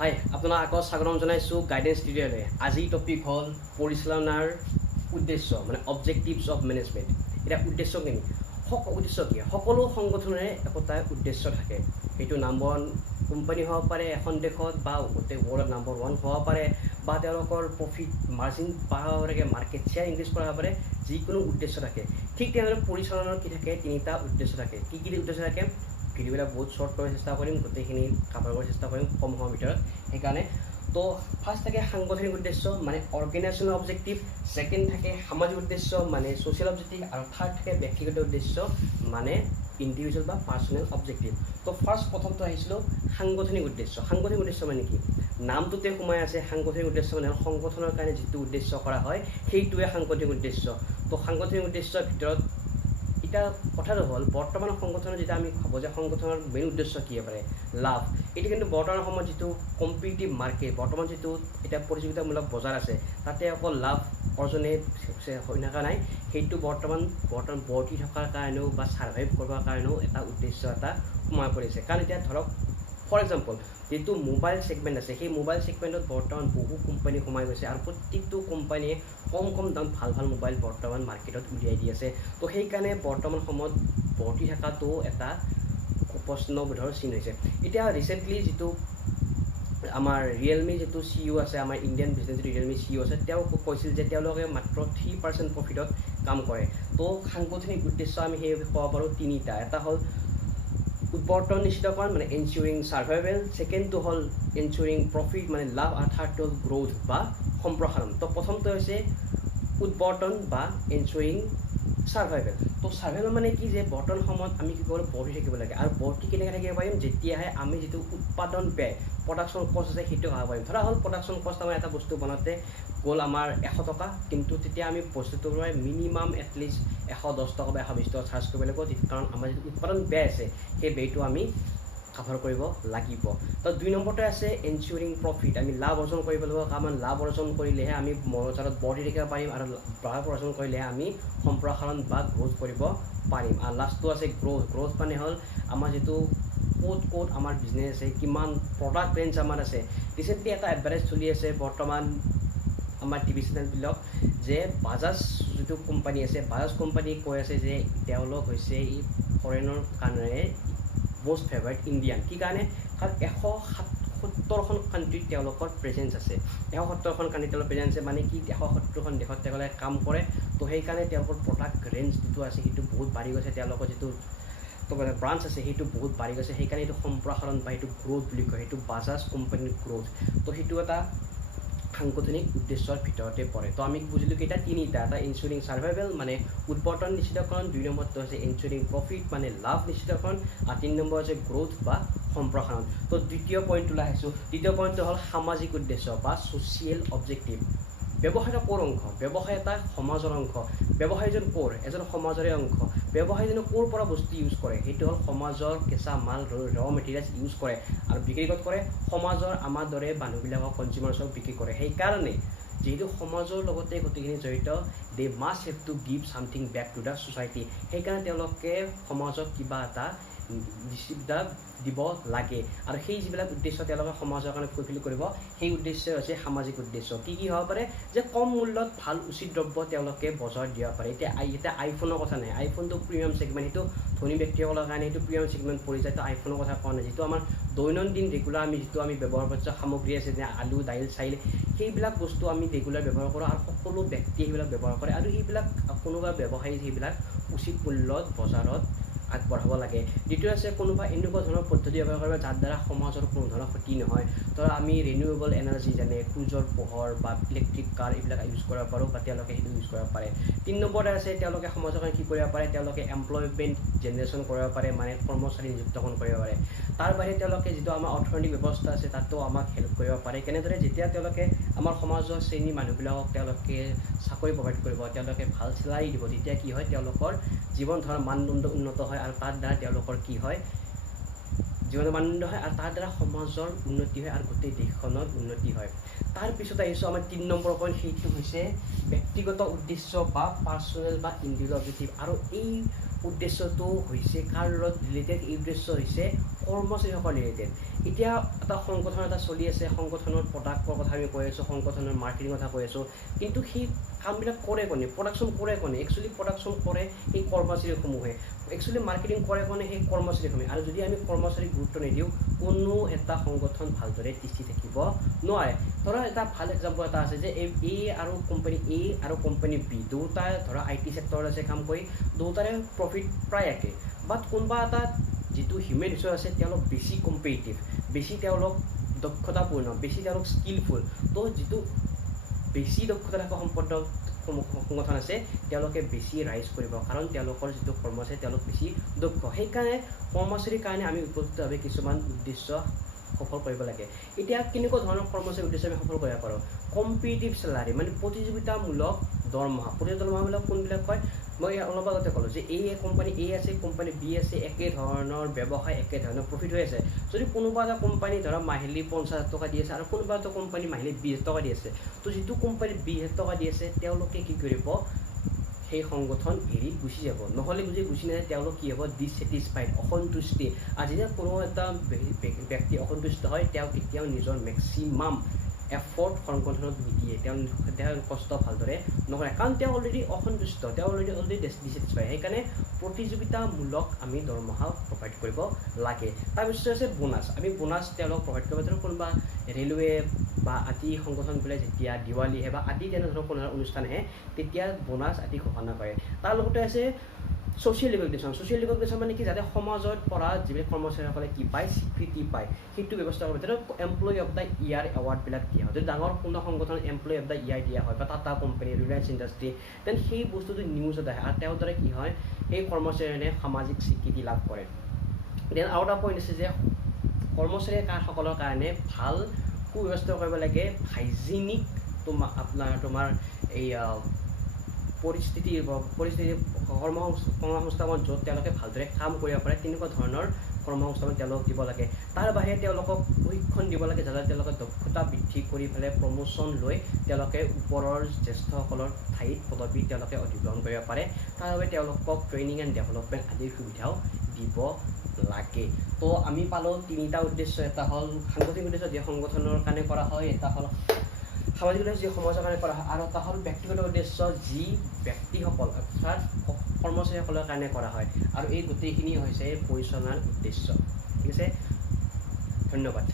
হাই আপোনাক আকৌ স্বাগতম জনাইছোঁ গাইডেন্স টিউটৰিয়েললৈ। আজিৰ টপিক হ'ল পৰিচালনাৰ উদ্দেশ্য মানে অবজেক্টিভছ অফ মেনেজমেণ্ট। এতিয়া উদ্দেশ্য কি? উদ্দেশ্য কি? সকলো সংগঠনৰে একোটা উদ্দেশ্য থাকে। সেইটো নাম্বাৰ ওৱান কোম্পানী হ'ব পাৰে এখন দেশত বা গোটেই ৱৰ্ল্ডত নাম্বাৰ ওৱান হ'ব পাৰে বা তেওঁলোকৰ প্ৰফিট মাৰ্জিন বঢ়াব পাৰে, মাৰ্কেট শ্বেয়াৰ ইনক্ৰিজ কৰা হ'ব পাৰে, যিকোনো উদ্দেশ্য থাকে। ঠিক তেনেদৰে পৰিচালনাৰ কি থাকে? তিনিটা উদ্দেশ্য থাকে। কি কি উদ্দেশ্য থাকে? ভিডিঅ'বিলাক বহুত শ্বৰ্ট কৰাৰ চেষ্টা কৰিম, গোটেইখিনি কাভাৰ কৰাৰ চেষ্টা কৰিম কম সময়ৰ ভিতৰত। সেইকাৰণে তো ফাৰ্ষ্ট থাকে সাংগঠনিক উদ্দেশ্য মানে অৰ্গেনাইজেশ্যনেল অবজেক্টিভ, ছেকেণ্ড থাকে সামাজিক উদ্দেশ্য মানে ছ'চিয়েল অবজেক্টিভ, আৰু থাৰ্ড থাকে ব্যক্তিগত উদ্দেশ্য মানে ইণ্ডিভিজুৱেল বা পাৰ্চনেল অবজেক্টিভ। তো ফাৰ্ষ্ট প্ৰথমটো আহিছিলোঁ সাংগঠনিক উদ্দেশ্য। সাংগঠনিক উদ্দেশ্য মানে কি? নামটোতে সোমাই আছে সাংগঠনিক উদ্দেশ্য মানে সংগঠনৰ কাৰণে যিটো উদ্দেশ্য কৰা হয় সেইটোৱে সাংগঠনিক উদ্দেশ্য। তো সাংগঠনিক উদ্দেশ্যৰ ভিতৰত এতিয়া কথাটো হ'ল বৰ্তমান সংগঠনৰ যেতিয়া আমি ভাবোঁ যে সংগঠনৰ মেইন উদ্দেশ্য কি হ'ব পাৰে? লাভ। এইটো কিন্তু বৰ্তমান সময়ত যিটো কম্পিটিটিভ মাৰ্কেট, বৰ্তমান যিটো এতিয়া প্ৰতিযোগিতামূলক বজাৰ আছে তাতে অকল লাভ অৰ্জনে হৈ থকা নাই, সেইটো বৰ্তমান বৰ্তি থকাৰ কাৰণেও বা ছাৰ্ভাইভ কৰাৰ কাৰণেও এটা উদ্দেশ্য এটা সোমাই পৰিছে। কাৰণ এতিয়া ধৰক ফৰ এক্সাম্পল যিটো মোবাইল ছেগমেণ্ট আছে সেই মোবাইল ছেগমেণ্টত বৰ্তমান বহু কোম্পানী সোমাই গৈছে আৰু প্ৰত্যেকটো কোম্পানীয়ে কম দাম ভাল মোবাইল বৰ্তমান মাৰ্কেটত উলিয়াই দি আছে। তো সেইকাৰণে বৰ্তমান সময়ত বৰ্তি থকাটো এটা প্ৰশ্নবোধৰ চিন হৈছে। এতিয়া ৰিচেণ্টলি যিটো আমাৰ ৰিয়েলমি যিটো CEO আছে, আমাৰ ইণ্ডিয়ান বিজনেছ যিটো ৰিয়েলমি CEO আছে, তেওঁ কৈছিল যে তেওঁলোকে মাত্ৰ 3% প্ৰফিটত কাম কৰে। তো সাংগঠনিক উদ্দেশ্য আমি সেই ক'ব পাৰোঁ তিনিটা। এটা হ'ল উৎপাদন নিশ্চিতকৰণ মানে এনচিউৰিং ছাৰ্ভাইভেল, ছেকেণ্ডটো হ'ল এনচিউৰিং প্ৰফিট মানে লাভ, আৰু থাৰ্ডটো হ'ল গ্ৰ'থ বা সম্প্ৰসাৰণ। তো প্ৰথমটো হৈছে উৎপাদন বা এনচিউৰিং ছাৰ্ভাইভেল। তো ছাৰ্ভাইভেল মানে কি যে বৰ্তমান সময়ত আমি কি কৰোঁ? বৰ্তি থাকিব লাগে। আৰু বৰ্তি কেনেকৈ থাকিব পাৰিম? যেতিয়াহে আমি যিটো উৎপাদন ব্যয় প্ৰডাকশ্যন কষ্ট আছে সেইটো খাব পাৰিম। ধৰা হ'ল প্ৰডাকশ্যন কষ্ট আমাৰ এটা বস্তু বনাওঁতে গ'ল আমাৰ 100 টকা, কিন্তু তেতিয়া আমি বস্তুটোৰ পৰা মিনিমাম এটলিষ্ট 110 টকা বা 120 টকা চাৰ্জ কৰিব লাগিব, কাৰণ আমাৰ যিটো উৎপাদন ব্যয় আছে সেই ব্যয়টো আমি কাভাৰ কৰিব লাগিব। তো 2 নম্বৰতে আছে এনচিউৰিং প্ৰফিট। আমি লাভ অৰ্জন কৰিব লাগিব, কাৰণ লাভ অৰ্জন কৰিলেহে আমি বজাৰত বৰ্তি থাকিব পাৰিম, আৰু লাভ অৰ্জন কৰিলেহে আমি সম্প্ৰসাৰণ বা গ্ৰ'থ কৰিব পাৰিম। আৰু লাষ্টটো আছে গ্ৰ'থ মানে হ'ল আমাৰ যিটো ক'ত আমাৰ বিজনেছ আছে, কিমান প্ৰডাক্ট ৰেঞ্জ আমাৰ আছে। ৰিচেণ্টলি এটা এডভাৰটাইজ চলি আছে বৰ্তমান আমাৰ টিভি চেনেলবিলাক যে বাজাজ যিটো কোম্পানী আছে, বাজাজ কোম্পানী কৈ আছে যে তেওঁলোক হৈছে এই ফৰেনৰ কাৰণে মষ্ট ফেভাৰেট ইণ্ডিয়ান। কি কাৰণে? কাৰণ 170খন কাণ্ট্ৰিত তেওঁলোকৰ প্ৰেজেঞ্চ আছে। 170খন কাণ্ট্ৰিত তেওঁলোকৰ প্ৰেজেঞ্চ আছে মানে কি 170খন দেশত তেওঁলোকে কাম কৰে। তো সেইকাৰণে তেওঁলোকৰ প্ৰডাক্ট ৰেঞ্জ যিটো আছে সেইটো বহুত বাঢ়ি গৈছে, তেওঁলোকৰ যিটো ব্ৰাঞ্চ আছে সেইটো বহুত বাঢ়ি গৈছে। সেইকাৰণে এইটো সম্প্ৰসাৰণ বা সেইটো গ্ৰ'থ বুলি কয়, সেইটো বাজাজ কোম্পানীৰ গ্ৰ'থ। তো সেইটো এটা সাংগঠনিক উদ্দেশ্যৰ ভিতৰতে পৰে। তো আমি বুজিলোঁ কেইটা? তিনিটা। এটা এনচিউৰিং ছাৰ্ভাইভেল মানে উৎপাদন নিশ্চিতকৰণ, 2 নম্বৰটো হৈছে এনচিউৰিং প্ৰফিট মানে লাভ নিশ্চিতকৰণ, আৰু 3 নম্বৰ হৈছে গ্ৰ'থ বা সম্প্ৰসাৰণ। তো দ্বিতীয় পইণ্টটোলৈ আহিছোঁ। দ্বিতীয় পইণ্টটো হ'ল সামাজিক উদ্দেশ্য বা ছ'চিয়েল অবজেক্টিভ। ব্যৱসায় এটা ক'ৰ অংশ? ব্যৱসায় এটা সমাজৰ অংশ। ব্যৱসায়ীজন ক'ৰ? এজন সমাজৰে অংশ। ব্যৱসায়ীজনে ক'ৰ পৰা বস্তু ইউজ কৰে? সেইটো হ'ল সমাজৰ কেঁচা মাল ৰ মেটেৰিয়েলছ ইউজ কৰে আৰু বিক্ৰী ক'ত কৰে? সমাজৰ আমাৰ দৰে মানুহবিলাকক কনজিউমাৰ্ছক বিক্ৰী কৰে। সেইকাৰণে যিহেতু সমাজৰ লগতে গোটেইখিনি জড়িত, they must have to give something back to the society. সেইকাৰণে তেওঁলোকে সমাজক কিবা এটা দিব লাগে, আৰু সেই যিবিলাক উদ্দেশ্য তেওঁলোকে সমাজৰ কাৰণে ফুলফিল কৰিব সেই উদ্দেশ্য হৈছে সামাজিক উদ্দেশ্য। কি হ'ব পাৰে? যে কম মূল্যত ভাল উচিত দ্ৰব্য তেওঁলোকে বজাৰত দিব পাৰে। এতিয়া আইফোনৰ কথা নাই, আইফোনটো প্ৰিমিয়াম ছেগমেণ্ট, সেইটো ধনী ব্যক্তিসকলৰ কাৰণে সেইটো প্ৰিমিয়াম ছেগমেণ্ট পৰি যায়। তো আইফোনৰ কথা কোৱা নাই, যিটো আমাৰ দৈনন্দিন ৰেগুলাৰ যিটো আমি ব্যৱহাৰ কৰোঁ সামগ্ৰী আছে যেনে আলু দাইল চাইল, সেইবিলাক বস্তু আমি ৰেগুলাৰ ব্যৱহাৰ কৰোঁ আৰু সকলো ব্যক্তিয়ে সেইবিলাক ব্যৱহাৰ কৰে, আৰু সেইবিলাক কোনোবা ব্যৱসায়ী সেইবিলাক উচিত মূল্যত বজাৰত আগবঢ়াব লাগে। দ্বিতীয় আছে কোনোবা এনেকুৱা ধৰণৰ পদ্ধতি ব্যৱহাৰ কৰিব যাৰ দ্বাৰা সমাজৰ কোনো ধৰণৰ ক্ষতি নহয়। ধৰা আমি ৰিনিউৱেবল এনাৰ্জি যেনে সূৰ্যৰ পোহৰ বা ইলেক্ট্ৰিক কাৰ এইবিলাক ইউজ কৰিব পাৰোঁ, বা তেওঁলোকে সেইটো ইউজ কৰিব পাৰে। 3 নম্বৰতে আছে তেওঁলোকে সমাজৰ কাৰণে কি কৰিব পাৰে? তেওঁলোকে এমপ্লয়মেণ্ট জেনেৰেশ্যন কৰিব পাৰে, মানে কৰ্মচাৰী নিযুক্তকৰণ কৰিব পাৰে। তাৰ বাহিৰে তেওঁলোকে যিটো আমাৰ অৰ্থনৈতিক ব্যৱস্থা আছে তাতো আমাক হেল্প কৰিব পাৰে। কেনেদৰে? যেতিয়া তেওঁলোকে আমাৰ সমাজৰ শ্ৰেণীৰ মানুহবিলাকক তেওঁলোকে চাকৰি প্ৰভাইড কৰিব, তেওঁলোকে ভাল চেলাৰী দিব, তেতিয়া কি হয়? তেওঁলোকৰ জীৱন ধাৰণৰ মানদণ্ড উন্নত হয়, আৰু তাৰ দ্বাৰা তেওঁলোকৰ কি হয়? জীৱনৰ মানদণ্ড হয়, আৰু তাৰ দ্বাৰা সমাজৰ উন্নতি হয় আৰু গোটেই দেশখনৰ উন্নতি হয়। তাৰপিছত আহিছোঁ আমাৰ 3 নম্বৰ পইণ্ট, সেইটো হৈছে ব্যক্তিগত উদ্দেশ্য বা পাৰ্চনেল বা ইণ্ডিভিজুৱেল অবজেক্টিভ। আৰু এই উদ্দেশ্যটো হৈছে কাৰ লগত ৰিলেটেড, এই উদ্দেশ্য হৈছে কৰ্মচাৰীসকল ৰিলেটেড। এতিয়া এটা সংগঠন এটা চলি আছে, সংগঠনৰ প্ৰডাক্টৰ কথা আমি কৈ আছোঁ, সংগঠনৰ মাৰ্কেটিঙৰ কথা কৈ আছোঁ, কিন্তু সেই কামবিলাক কৰে কোনে, প্ৰডাকশ্যন কৰে কোনে? একচুৱেলি প্ৰডাকশ্যন কৰে সেই কৰ্মচাৰীসমূহে, একচুৱেলি মাৰ্কেটিং কৰে কোনে? সেই কৰ্মচাৰীসমূহে। আৰু যদি আমি কৰ্মচাৰীক গুৰুত্ব নিদিওঁ, কোনো এটা সংগঠন ভালদৰে তিষ্ঠি থাকিব নোৱাৰে। ধৰা এটা ভাল এক্সাম্পল এটা আছে যে এ আৰু কোম্পানী এ আৰু কোম্পানী বি দুটাই ধৰা IT চেক্টৰত আছে কাম কৰি, দুটাৰে প্ৰফিট প্ৰায় একে, বাট কোনোবা এটা যিটো হিউমেন ৰিচোৰ্চ আছে তেওঁলোক বেছি কম্পিটিটিভ, বেছি তেওঁলোক দক্ষতাপূৰ্ণ, বেছি তেওঁলোক স্কিলফুল। তো যিটো বেছি দক্ষতা থকা সংগঠন আছে তেওঁলোকে বেছি ৰাইজ কৰিব, কাৰণ তেওঁলোকৰ যিটো কৰ্মচাৰী তেওঁলোক বেছি দক্ষ। সেইকাৰণে কৰ্মচাৰীৰ কাৰণে আমি উপযুক্তভাৱে কিছুমান উদ্দেশ্য সফল কৰিব লাগে। এতিয়া কেনেকুৱা ধৰণৰ কৰ্মচাৰীৰ উদ্দেশ্য আমি সফল কৰিব পাৰোঁ? কম্পিটিটিভ চেলাৰী, মানে প্ৰতিযোগিতামূলক দৰমহা। প্ৰতিযোগিতামূলক কোনবিলাক কয়? মই অলপ আগতে ক'লোঁ যে কোম্পানী এ আছে, কোম্পানী বি আছে, একে ধৰণৰ ব্যৱসায়, একে ধৰণৰ প্ৰফিট হৈ আছে। যদি কোনোবা এটা কোম্পানী ধৰা মাহিলী 50,000 টকা দি আছে আৰু কোনোবা এটা কোম্পানী মাহিলী 20,000 টকা দি আছে, তো যিটো কোম্পানী 20,000 টকা দি আছে তেওঁলোকে কি কৰিব? সেই সংগঠন এৰি গুচি যাব। নহ'লে যদি গুচি নাযায় তেওঁলোক কি হ'ব? ডিছেটিছফাইড, অসন্তুষ্টি। আজি যে কোনো এটা ব্যক্তি অসন্তুষ্ট হয়, তেওঁ কেতিয়াও নিজৰ মেক্সিমাম এফৰ্ট সংগঠনত নিদিয়ে, তেওঁ কষ্ট ভালদৰে নকৰে, কাৰণ তেওঁ অলৰেডি অসন্তুষ্ট, তেওঁ অলৰেডি ডিছেটিছফাইড। সেইকাৰণে প্ৰতিযোগিতামূলক আমি দৰমহা প্ৰভাইড কৰিব লাগে। তাৰপিছত আছে বোনাছ। আমি বোনাছ তেওঁলোকক প্ৰভাইড কৰিব পাৰোঁ। কোনোবা ৰেলৱে বা আদি সংগঠনবোৰে যেতিয়া দিৱালী আহে বা আদি তেনেধৰণৰ কোনো অনুষ্ঠান আহে তেতিয়া বোনাছ আদি ঘোষণা কৰে। তাৰ লগতে আছে ছ'চিয়েল ৰিকগনিশ্যন। ছ'চিয়েল ৰিকগনিশ্যন মানে কি? যাতে সমাজত পৰা যিবিলাক কৰ্মচাৰীসকলে কি পায়, স্বীকৃতি পায়, সেইটো ব্যৱস্থা কৰিব। যাতে এমপ্লয়ী অফ দ্য ইয়াৰ এৱাৰ্ডবিলাক দিয়া হয়। যদি ডাঙৰ কোনো সংগঠন এমপ্লয়ী অফ দ্য ইয়াৰ দিয়া হয় বা Tata company, Reliance industry, then সেই বস্তুটো নিউজত আহে আৰু তেওঁৰ দ্বাৰা কি হয়? সেই কৰ্মচাৰীজনে সামাজিক স্বীকৃতি লাভ কৰে। দেন আৰু এটা পইণ্ট আছে যে কৰ্মচাৰীসকলৰ কাৰণে ভাল সুব্যৱস্থা কৰিব লাগে, হাইজিনিক তোমাৰ এই পৰিস্থিতি কৰ্মসংস্থাপন য'ত তেওঁলোকে ভালদৰে কাম কৰিব পাৰে, তেনেকুৱা ধৰণৰ কৰ্মসংস্থাপন তেওঁলোকক দিব লাগে। তাৰ বাহিৰে তেওঁলোকক প্ৰশিক্ষণ দিব লাগে, যাতে তেওঁলোকে দক্ষতা বৃদ্ধি কৰি পেলাই প্ৰমোশ্যন লৈ তেওঁলোকে ওপৰৰ জ্যেষ্ঠসকলৰ ঠাইত পদবী তেওঁলোকে অধিগ্ৰহণ কৰিব পাৰে। তাৰ বাবে তেওঁলোকক ট্ৰেইনিং এণ্ড ডেভেলপমেণ্ট আদিৰ সুবিধাও দিব লাগে। তো আমি পালোঁ তিনিটা উদ্দেশ্য। এটা হ'ল সাংগঠনিক উদ্দেশ্য যি সংগঠনৰ কাৰণে কৰা হয়, এটা হ'ল সামাজিক উদ্দেশ্য যি সমাজৰ কাৰণে কৰা হয়, আৰু এটা হ'ল ব্যক্তিগত উদ্দেশ্য যি ব্যক্তিসকল অৰ্থাৎ কৰ্মচাৰীসকলৰ কাৰণে কৰা হয়। আৰু এই গোটেইখিনি হৈছে পৰিচালনাৰ উদ্দেশ্য। ঠিক আছে, ধন্যবাদ।